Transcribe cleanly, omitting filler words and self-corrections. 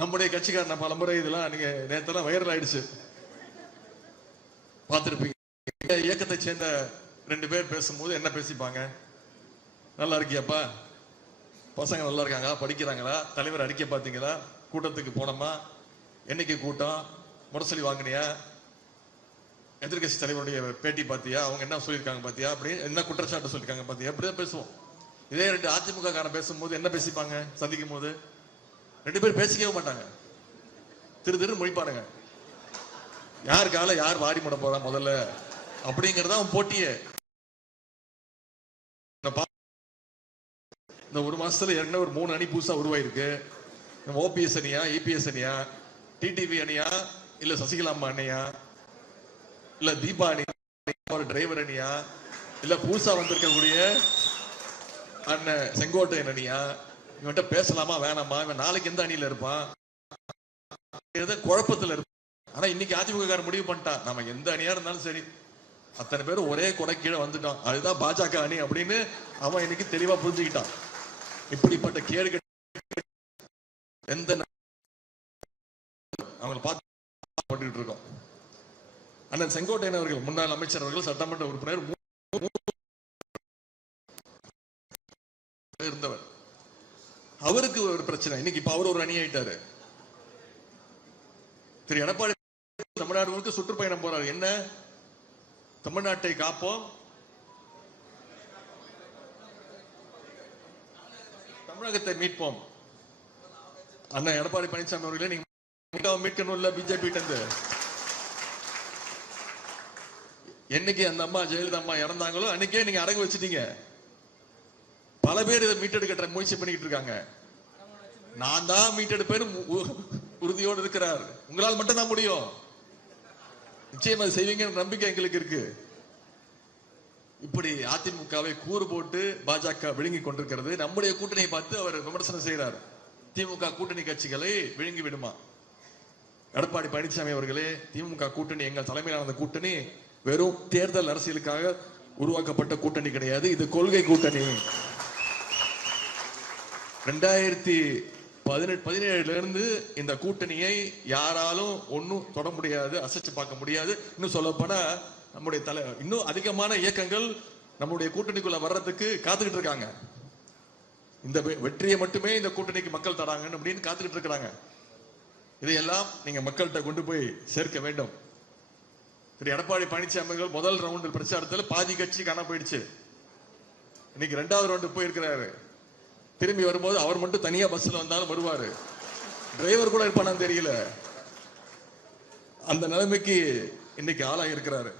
நம்முடைய கட்சிக்காரன் பலமுறை இதெல்லாம் நீங்க நேத்தெல்லாம் வைரல் ஆயிடுச்சு, பார்த்திருப்பீங்க. இயக்கத்தை சேர்ந்த 2 பேர் பேசும்போது என்ன பேசிப்பாங்க? நல்லா இருக்கியாப்பா, பசங்க நல்லா இருக்காங்களா, படிக்கிறாங்களா, தலைவர் அறிக்கை பார்த்தீங்களா, கூட்டத்துக்கு போனோமா, என்னைக்கு கூட்டம், முரசொலி வாங்கினியா, எதிர்கட்சி தலைவருடைய பேட்டி பார்த்தியா, அவங்க என்ன சொல்லியிருக்காங்க பார்த்தியா, அப்படி என்ன குற்றச்சாட்டு சொல்லியிருக்காங்க பார்த்தியா, அப்படிதான் பேசுவோம். இதே 2 அதிமுக காரன் பேசும்போது என்ன பேசிப்பாங்க? சந்திக்கும் போது 2 பேர் பேசிக்கவே மாட்டாங்க, திரு மொழிப்பாருங்க. யார் கால யார் வாரி முட போறா முதல்ல அப்படிங்கறதா அவன் போட்டியே. இந்த 1 மாசத்துல ஏற்கனவே ஒரு 3 அணி புதுசா உருவாயிருக்கு. ஓபிஎஸ் அணியா, இபிஎஸ் அணியா, டிடிவி அணியா, இல்ல சசிகலா அம்மா அணியா, இல்ல தீபா அணியா, ஒரு டிரைவர் அணியா, இல்ல புதுசா வந்திருக்கக்கூடிய அண்ணன் செங்கோட்டையன் அணியா? இவன்கிட்ட பேசலாமா வேணாமா, இவன் நாளைக்கு எந்த அணியில இருப்பான், குழப்பத்துல இருப்பான். ஆனா இன்னைக்கு அதிமுக முடிவு பண்ணிட்டான், நம்ம எந்த அணியா இருந்தாலும் சரி, அத்தனை பேரும் ஒரே கொடை கீழே வந்துட்டான், அதுதான் பாஜக அணி அப்படின்னு அவன் இன்னைக்கு தெளிவா புரிஞ்சுக்கிட்டான். இப்படிப்பட்ட கேடு எந்த அவங்களை பார்த்து இருக்கோம். அண்ணன் செங்கோட்டையன் அவர்கள், முன்னாள் அமைச்சர் அவர்கள், சட்டமன்ற உறுப்பினர் இருந்தவர். அவருக்கு ஒரு பிரச்சனை, இன்னைக்கு இப்ப அவர் ஒரு அணி ஆயிட்டாரு. திரு எடப்பாடி தமிழ்நாடு முழுக்க சுற்றுப்பயணம் போறாரு. என்ன? தமிழ்நாட்டை காப்போம், தமிழகத்தை மீட்போம். அண்ணன் எடப்பாடி பழனிசாமி அவர்களே, நீங்க மீட்கணும் இல்ல பிஜேபி கிட்ட. என்னைக்கு அந்த அம்மா ஜெயலலிதா அம்மா இறந்தாங்களோ அன்னைக்கே நீங்க அடகு வச்சுட்டீங்க. பல பேர் இதை மீட்டெடுக்க முயற்சி பண்ணிட்டு இருக்காங்க. நான் தான் மீட்டெடுப்பேன் உறுதியோடு இருக்கிறார். உங்களால் மட்டும் தான் முடியும். நிச்சயம் அதை செய்வீங்க நம்பிக்கை எங்களுக்கு இருக்கு. இப்படி அதிமுகவை கூறு போட்டு பாஜக விழுங்கி கொண்டிருக்கிறது. நம்முடைய கூட்டணியை பார்த்து அவர் விமர்சனம் செய்கிறார். திமுக கூட்டணி கட்சிகளை விழுங்கி விடுமா? எடப்பாடி பழனிசாமி அவர்களே, திமுக கூட்டணி எங்கள் தலைமையிலான கூட்டணி வெறும் தேர்தல் அரசியலுக்காக உருவாக்கப்பட்ட கூட்டணி கிடையாது, இது கொள்கை கூட்டணி. 2017 இருந்து இந்த கூட்டணியை யாராலும் ஒன்னும் தொட முடியாது, அசைச்சு பார்க்க முடியாது. இன்னும் சொல்லப்போனா நம்முடைய இன்னும் அதிகமான இயக்கங்கள் நம்முடைய கூட்டணிக்குள்ள வர்றதுக்கு காத்துக்கிட்டு இருக்காங்க. இந்த வெற்றியை மட்டுமே இந்த கூட்டணிக்கு மக்கள் தராங்க அப்படின்னு காத்துக்கிட்டு இருக்கிறாங்க. இதையெல்லாம் நீங்க மக்கள்கிட்ட கொண்டு போய் சேர்க்க வேண்டும். திரு எடப்பாடி பழனிசாமி முதல் ரவுண்ட் பிரச்சாரத்தில் பாதி கட்சி காண போயிடுச்சு. இன்னைக்கு 2வது ரவுண்டு போயிருக்கிறாரு. திரும்பி வரும்போது அவர் மட்டும் தனியா பஸ்ல வந்தாலும் வருவாரு, டிரைவர் கூட இருப்பானு தெரியல. அந்த நிலைமைக்கு இன்னைக்கு ஆளாக இருக்கிறாரு.